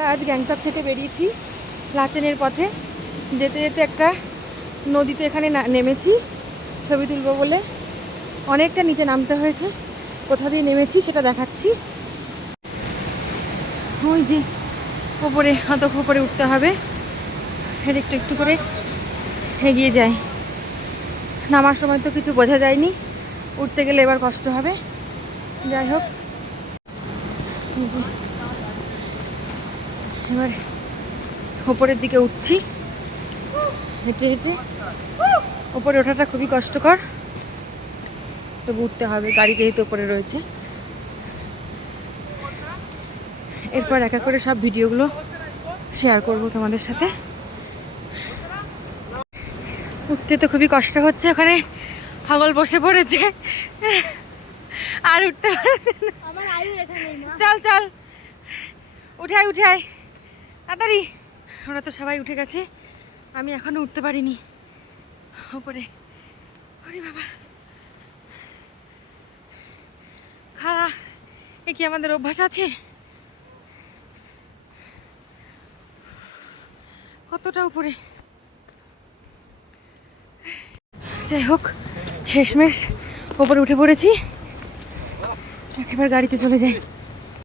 আমরা আজ গ্যাংটক থেকে বেরিয়েছি লাচেনের পথে। যেতে যেতে একটা নদীতে এখানে নেমেছি ছবি তুলবো বলে। অনেকটা নিচে নামতে হয়েছে, কোথা দিয়ে নেমেছি সেটা দেখাচ্ছি। ওই যে ওপরে, অত ওপরে উঠতে হবে, একটু একটু করে এগিয়ে যাই। নামার সময় তো কিছু বোঝা যায়নি, উঠতে গেলে এবার কষ্ট হবে। যাই হোক, এই যে এবার ওপরের দিকে উঠছি হেঁটে হেঁটে। ওপরে ওঠাটা খুবই কষ্টকর, তবু উঠতে হবে, গাড়ি যেহেতু ওপরে রয়েছে। এরপর এক এক করে সব ভিডিওগুলো শেয়ার করব তোমাদের সাথে। উঠতে তো খুবই কষ্ট হচ্ছে, ওখানে হাগল বসে পড়েছে আর উঠতে পারছে না। চল চল উঠাই উঠাই তাড়াতাড়ি। ওরা তো সবাই উঠে গেছে, আমি এখনো উঠতে পারিনি ওপরে। ওরে বাবা, খাড়া এ কি আমাদের অভ্যাস আছে? কতটা উপরে। যাই হোক, শেষমেশ ওপরে উঠে পড়েছি, একেবারে গাড়িতে চলে যাই।